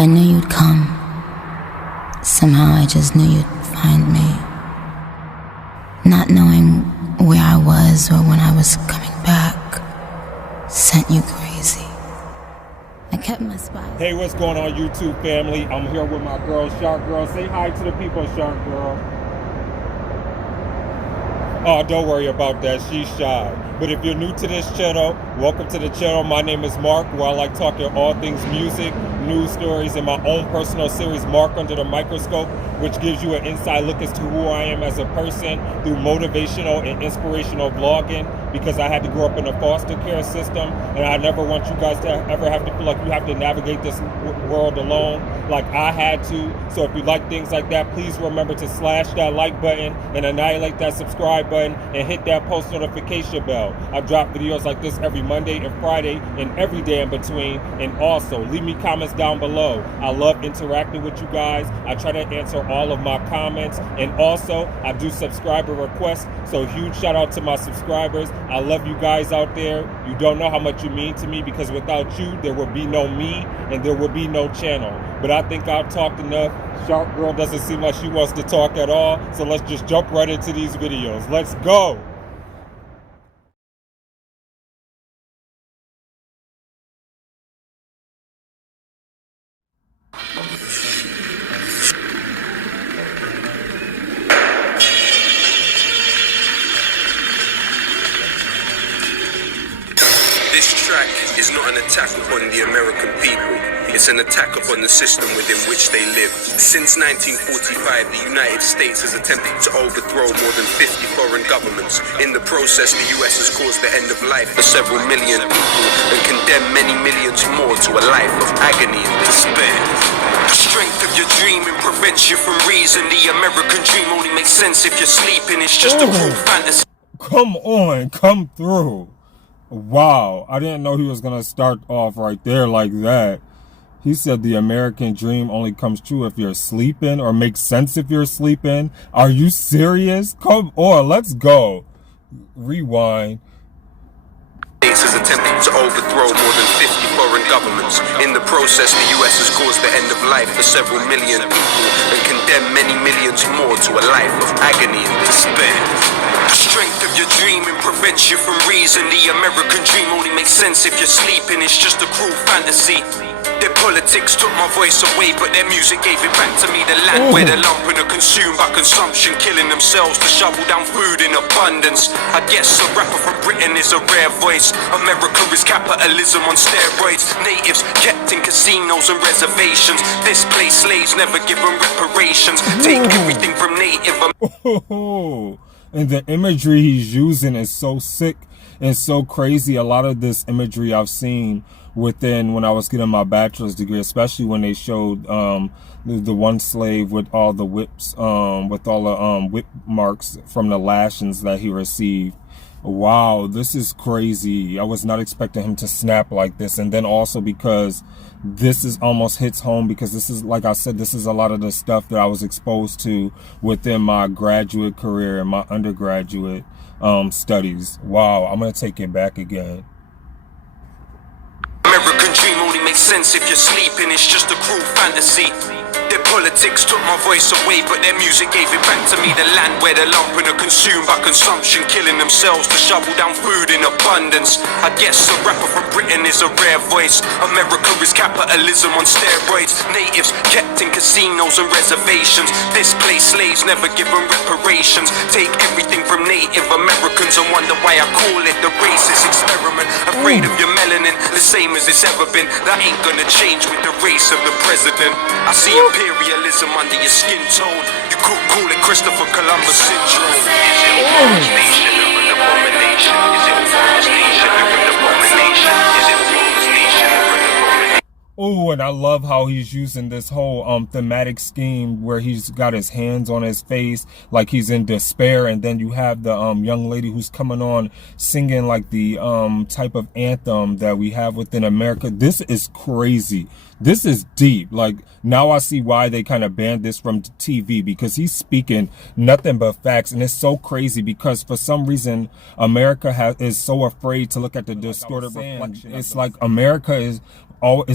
I knew you'd come. Somehow I just knew you'd find me. Not knowing where I was or when I was coming back sent you crazy. I kept my spy. Hey, what's going on, YouTube family? I'm here with my girl, Shark Girl. Say hi to the people, Shark Girl. Oh, don't worry about that. She's shy. But if you're new to this channel, welcome to the channel. My name is Mark, where I like talking all things music, news stories, and my own personal series, Mark Under the Microscope, which gives you an inside look as to who I am as a person through motivational and inspirational vlogging, because I had to grow up in a foster care system, and I never want you guys to ever have to feel like you have to navigate this world alone like I had to. So if you like things like that, please remember to slash that like button and annihilate that subscribe button and hit that post notification bell. I drop videos like this every Monday and Friday and every day in between. And also leave me comments down below. I love interacting with you guys. I try to answer all of my comments, and also I do subscriber requests, so huge shout out to my subscribers. I love you guys out there. You don't know how much you mean to me, because without you there would be no me and there would be no channel. But I think I've talked enough. Shark Girl doesn't seem like she wants to talk at all, so let's just jump right into these videos. Let's go. This track is not an attack upon the American people. It's an attack upon the system within which they live. Since 1945, the United States has attempted to overthrow more than 50 foreign governments. In the process, the US has caused the end of life for several million people and condemned many millions more to a life of agony and despair. The strength of your dreaming prevents you from reason. The American dream only makes sense if you're sleeping. It's just a cruel fantasy. Come on, come through. Wow, I didn't know he was gonna start off right there like that. He said the American dream only comes true if you're sleeping, or makes sense if you're sleeping. Are you serious? Come on, let's go. Rewind. States has attempted to overthrow more than 50 foreign governments. In the process, the US has caused the end of life for several million people and condemned many millions more to a life of agony and despair. The strength of your dreaming prevents you from reason. The American dream only makes sense if you're sleeping. It's just a cruel fantasy. Their politics took my voice away, but their music gave it back to me. The land where the lumpen are consumed by consumption, killing themselves to shovel down food in abundance. I guess a rapper from Britain is a rare voice. America is capitalism on steroids. Natives kept in casinos and reservations. Displaced slaves never given reparations. Take everything from Native. And the imagery he's using is so sick and so crazy. A lot of this imagery I've seen within when I was getting my bachelor's degree, especially when they showed the one slave with all the whips, with all the whip marks from the lashings that he received. Wow, this is crazy. I was not expecting him to snap like this. And then also because this is almost hits home, because this is, like I said, this is a lot of the stuff that I was exposed to within my graduate career and my undergraduate studies. Wow, I'm gonna take it back again. American dream only makes sense if you're sleeping. It's just a cruel fantasy. Their politics took my voice away, but their music gave it back to me. The land where the lumpen are consumed by consumption, killing themselves to shovel down food in abundance. I guess a rapper from Britain is a rare voice. America is capitalism on steroids. Natives kept in casinos and reservations. Displaced slaves never given reparations. Take everything from Native Americans and wonder why I call it the racist experiment. Afraid of your melanin, the same as it's ever been. That ain't gonna change with the race of the president. I see imperialism under your skin tone. You could call it Christopher Columbus syndrome. Is it a foreign nation or an abomination? Is it a foreign nation or an abomination? Is it a foreign nation or an abomination? Oh, and I love how he's using this whole thematic scheme where he's got his hands on his face like he's in despair, and then you have the young lady who's coming on singing like the type of anthem that we have within America. This is crazy. This is deep. Like, now I see why they kind of banned this from TV, because he's speaking nothing but facts. And it's so crazy because for some reason, America is so afraid to look at the distorted reflection. It's like America is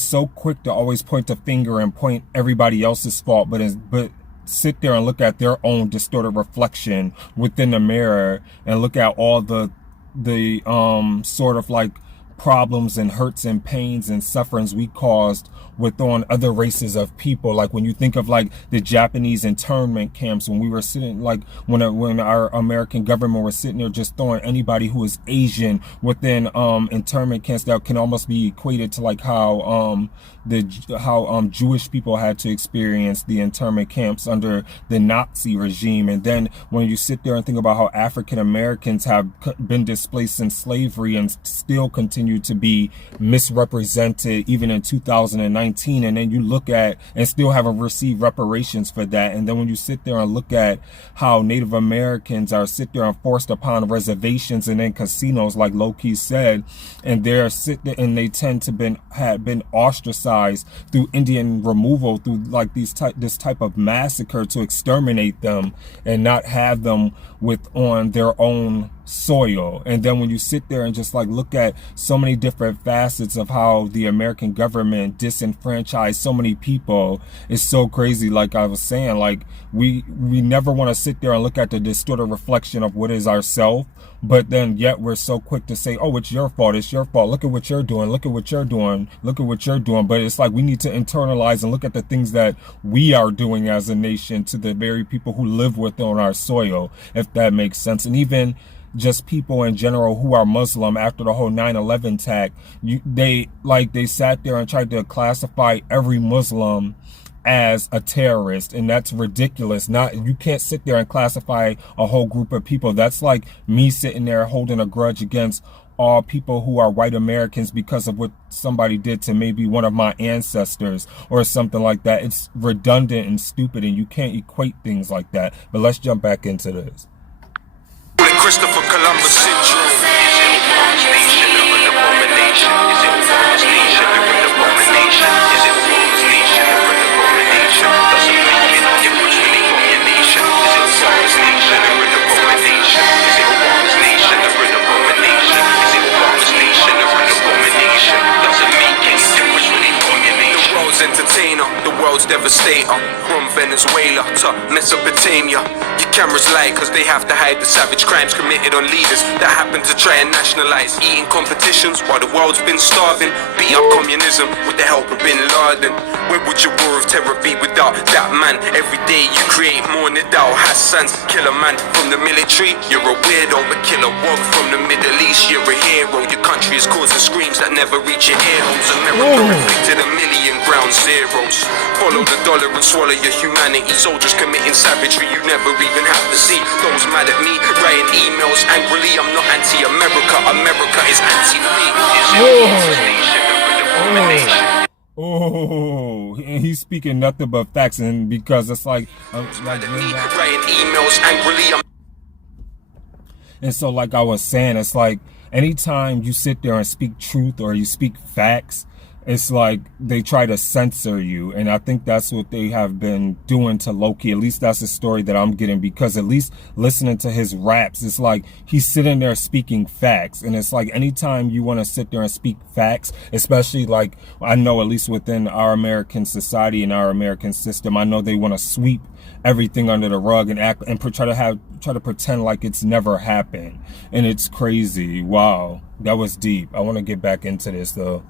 so quick to always point the finger and point everybody else's fault, but sit there and look at their own distorted reflection within the mirror and look at all the sort of like problems and hurts and pains and sufferings we caused with on other races of people. Like when you think of like the Japanese internment camps, when we were sitting, like when our American government was sitting there just throwing anybody who is Asian within internment camps, that can almost be equated to like how Jewish people had to experience the internment camps under the Nazi regime. And then when you sit there and think about how African Americans have been displaced in slavery and still continue to be misrepresented even in 2019, and then you look at and still haven't received reparations for that. And then when you sit there and look at how Native Americans are sit there and forced upon reservations and in casinos, like Lowkey said, and they tend to have been ostracized through Indian removal, through like this type of massacre to exterminate them and not have them on their own soil. And then when you sit there and just like look at so many different facets of how the American government disenfranchised so many people, it's so crazy. Like I was saying, like we never want to sit there and look at the distorted reflection of what is ourselves, but then yet we're so quick to say, oh, it's your fault, it's your fault, look at what you're doing, look at what you're doing, look at what you're doing. But it's like we need to internalize and look at the things that we are doing as a nation to the very people who live within our soil, if that makes sense. And even just people in general who are Muslim, after the whole 9/11 attack, they sat there and tried to classify every Muslim as a terrorist, and that's ridiculous. You can't sit there and classify a whole group of people. That's like me sitting there holding a grudge against all people who are white Americans because of what somebody did to maybe one of my ancestors or something like that. It's redundant and stupid, and you can't equate things like that. But let's jump back into this. Christopher Columbus syndrome. Is it Obama's nation or an abomination? Is it Obama's nation or an abomination? Is it Obama's nation or an abomination? Doesn't make any difference really from your nation. Is it Obama's nation or an abomination? Is it Obama's nation or an abomination? Is it Obama's nation or an abomination? Doesn't make any difference really from your nation. The world's entertainer, the world's devastator. From Venezuela to Mesopotamia. Cameras lie cause they have to hide the savage crimes committed on leaders that happen to try and nationalize eating competitions while the world's been starving. Beat up communism with the help of Bin Laden. Where would your war of terror be without that man? Every day you create more Nidal Hassans. Kill a man from the military, you're a weirdo. But kill a wog from the Middle East, you're a hero. Your country is causing screams that never reach your ear holes. America inflicted 1,000,000 ground zeros. Follow the dollar and swallow your humanity. Soldiers committing savagery you never even have to see. Those mad at me, writing emails angrily. I'm not anti-America, America is anti-me. Is it nation or an abomination? Oh, he's speaking nothing but facts, and because it's like writing emails angrily. And so like I was saying, it's like anytime you sit there and speak truth or you speak facts, it's like they try to censor you. And I think that's what they have been doing to Lowkey. At least that's the story that I'm getting, because at least listening to his raps, it's like he's sitting there speaking facts. And it's like anytime you want to sit there and speak facts, especially like I know at least within our American society and our American system, I know they want to sweep everything under the rug and act and try to pretend like it's never happened. And it's crazy. Wow, that was deep. I want to get back into this though.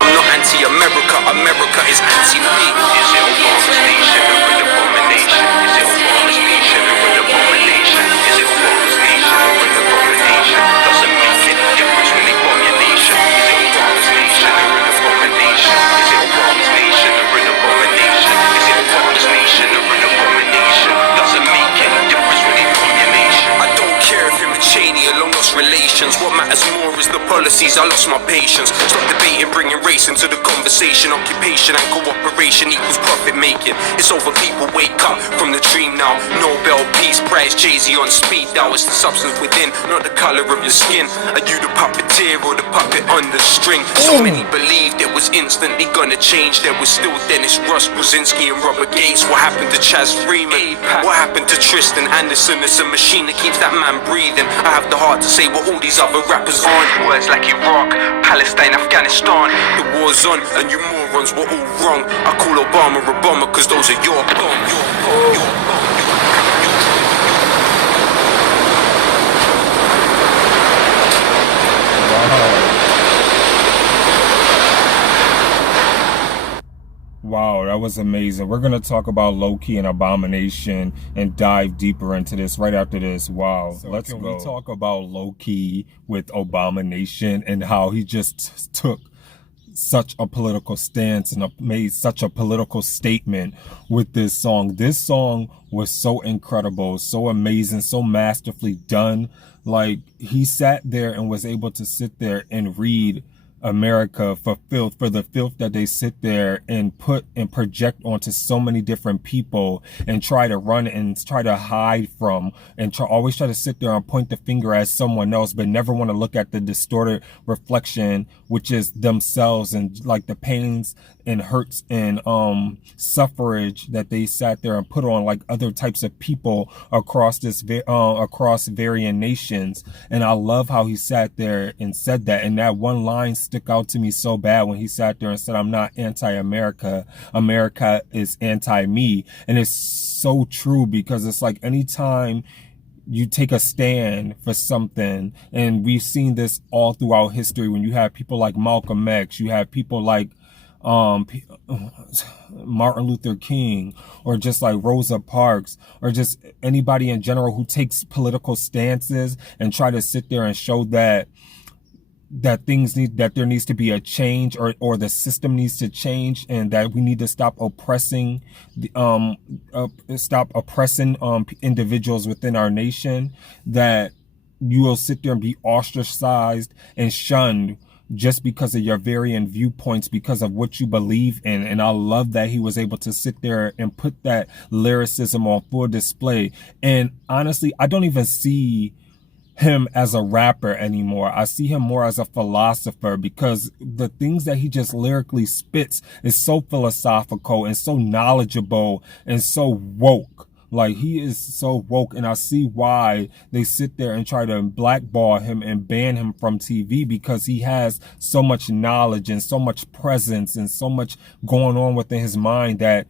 I'm not anti-America, America is anti-me. Is it Obama's nation or an abomination? Is it Obama's nation or an abomination? Is it Obama's nation or an abomination? Doesn't make any difference really from your nation. Is it Obama's nation or an abomination? Is it Obama's nation or an abomination? Is it Obama's nation or an abomination? Doesn't make any difference really from your nation. I don't care if him and Cheney are long lost relations. What matters more is the policies, I lost my patience. Stop debating, bringing race into the conversation. Occupation and cooperation equals profit making. It's over, people wake up from the dream now. Nobel Peace Prize, Jay-Z on speed dial. It's the substance within, not the color of your skin. Are you the puppeteer or the puppet on the string? So many believed it was instantly gonna change. There was still Dennis Ross, Brzezinski and Robert Gates. What happened to Chaz Freeman? What happened to Tristan Anderson? It's a machine that keeps that man breathing. I have the heart to say what all these other rappers aren't. Words like Iraq, Palestine, Afghanistan. The war's on and you morons were all wrong. I call Obama a bomber cause those are your bomb, your bomb, your bomb. Wow, that was amazing. We're going to talk about Lowkey and Abomination and dive deeper into this right after this. Wow, so let's go. We talk about Lowkey with Abomination and how he just took such a political stance and made such a political statement with this song. This song was so incredible, so amazing, so masterfully done. Like, he sat there and was able to sit there and read America for filth, for the filth that they sit there and put and project onto so many different people and try to run and try to hide from and always try to sit there and point the finger at someone else, but never want to look at the distorted reflection, which is themselves, and like the pains and hurts and suffrage that they sat there and put on like other types of people across this across varying nations. And I love how he sat there and said that, and that one line stuck out to me so bad when he sat there and said, "I'm not anti-America, America is anti-me." And it's so true, because it's like anytime you take a stand for something, and we've seen this all throughout history, when you have people like Malcolm X, you have people like Martin Luther King, or just like Rosa Parks, or just anybody in general who takes political stances and try to sit there and show that there needs to be a change, or the system needs to change, and that we need to stop oppressing individuals within our nation, that you will sit there and be ostracized and shunned just because of your varying viewpoints, because of what you believe in. And I love that he was able to sit there and put that lyricism on full display. And honestly, I don't even see him as a rapper anymore. I see him more as a philosopher, because the things that he just lyrically spits is so philosophical and so knowledgeable and so woke. Like, he is so woke, and I see why they sit there and try to blackball him and ban him from TV, because he has so much knowledge and so much presence and so much going on within his mind that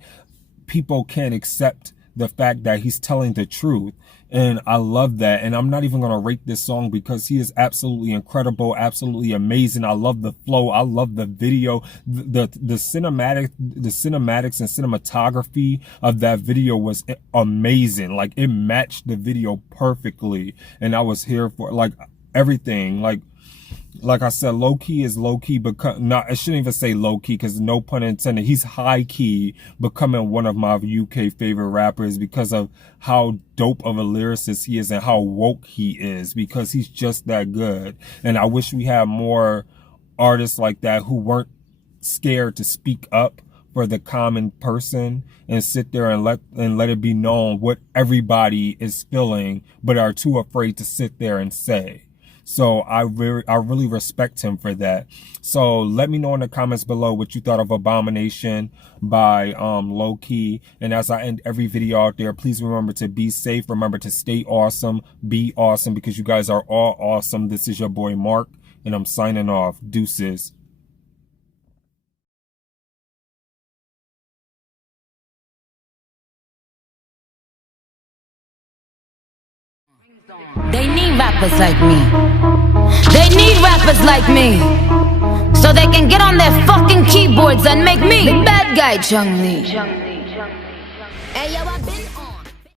people can't accept the fact that he's telling the truth. And I love that. And I'm not even going to rate this song, because he is absolutely incredible, absolutely amazing. I love the flow. I love the video. The cinematics and cinematography of that video was amazing. Like, it matched the video perfectly. And I was here for like everything. Like I said, Lowkey is low-key I shouldn't even say low-key, because no pun intended. He's high-key becoming one of my UK favorite rappers, because of how dope of a lyricist he is and how woke he is, because he's just that good. And I wish we had more artists like that who weren't scared to speak up for the common person and sit there and let it be known what everybody is feeling, but are too afraid to sit there and say. So I really respect him for that. So let me know in the comments below what you thought of Abomination by Lowkey. And as I end every video out there, please remember to be safe. Remember to stay awesome. Be awesome, because you guys are all awesome. This is your boy Mark, and I'm signing off. Deuces. They need rappers like me. They need rappers like me, so they can get on their fucking keyboards and make me the bad guy, Chung Lee. Hey yo, I've been on.